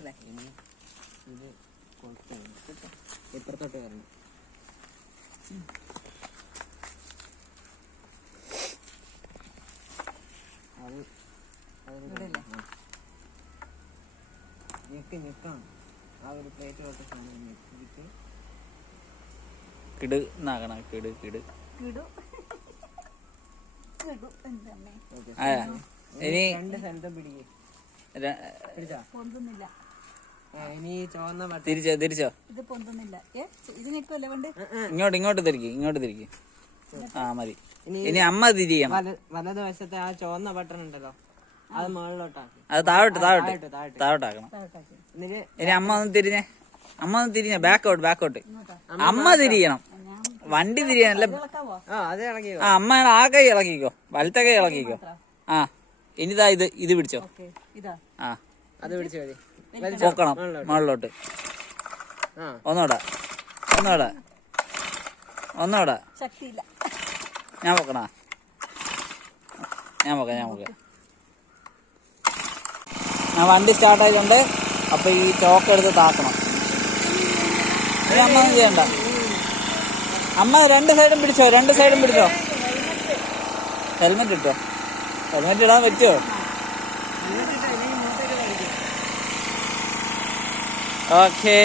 ഇട്ടല്ലേ ഇനി ഇത് ഇപ്പുറത്തോട്ട് വരണം. ഞെക്കണം ആ ഒരു പ്ലേറ്റിലോട്ട് സാധനം ഞെക്കിട്ട് കിട് എന്നാകണം. കിട് കിട് ഇനി രണ്ട് സ്ഥലത്തും പിടിക്കും. ഇനി ചുവന്ന തിരിച്ചോ തിരിച്ചോ ഇത് പൊന്തുന്നില്ല. ഇത് നിൽക്കുമല്ലേ വേണ്ട. ഇങ്ങോട്ട് തിരിക്കും. ആ മതി. ഇനി അമ്മ തിരിയണം. വലതുവശത്തെ ആ ചുവന്ന ബട്ടൺ ഉണ്ടല്ലോ അത് മുകളിലോട്ടാക്കി. അത് താഴോട്ടാക്കണം. ഇനി അമ്മ ഒന്ന് തിരിഞ്ഞേ. ബാക്കോട്ട് അമ്മ തിരിയണം. വണ്ടി തിരിയാനല്ല. അമ്മ ആ കൈ ഇളക്കിക്കോ. വലത്തെ കൈ ഇളക്കിക്കോ. ആ ഇനിതാ ഇത് പിടിച്ചോ. ആ അത് പിടിച്ചോ. പൊക്കണം മുകളിലോട്ട്. ഒന്നൂടെ ശക്തിയില്ല. ഞാൻ പൊക്കണ. ഞാൻ വണ്ടി സ്റ്റാർട്ട് ആയതുകൊണ്ട് അപ്പൊ ഈ ചോക്ക് എടുത്ത് താക്കണം. ഇനി അമ്മ ഒന്നും ചെയ്യണ്ട. അമ്മ രണ്ട് സൈഡും പിടിച്ചോ. ഹെൽമെറ്റ് ഇട്ടോ. ഹെൽമെറ്റ് ഇടാൻ പറ്റുമോ? ഓക്കേ.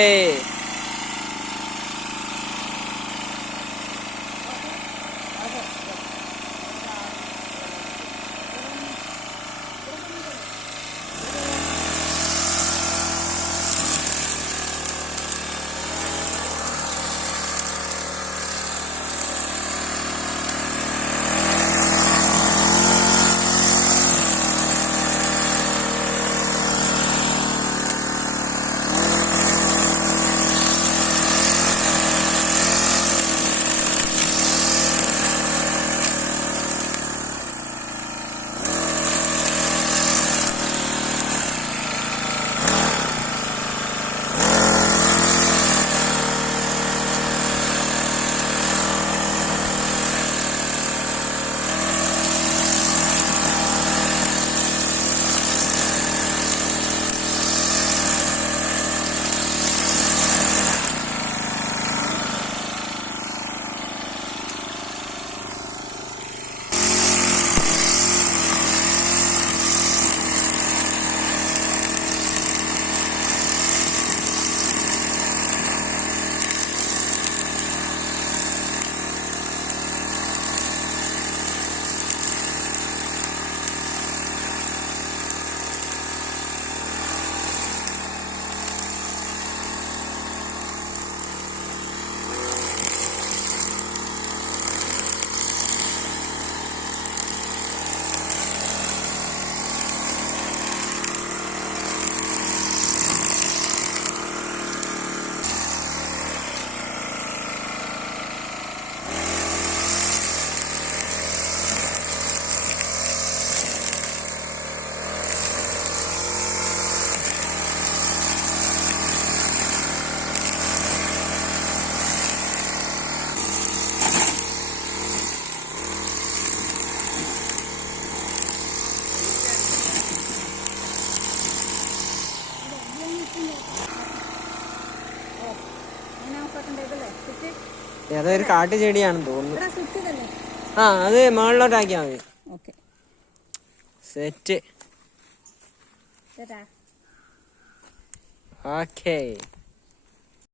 അതൊരു കാട്ടു ചെടിയാണെന്ന് തോന്നുന്നു. ആ അത് മുകളിലോട്ടാക്കിയാ മതി. സെറ്റ്. ഓക്കേ.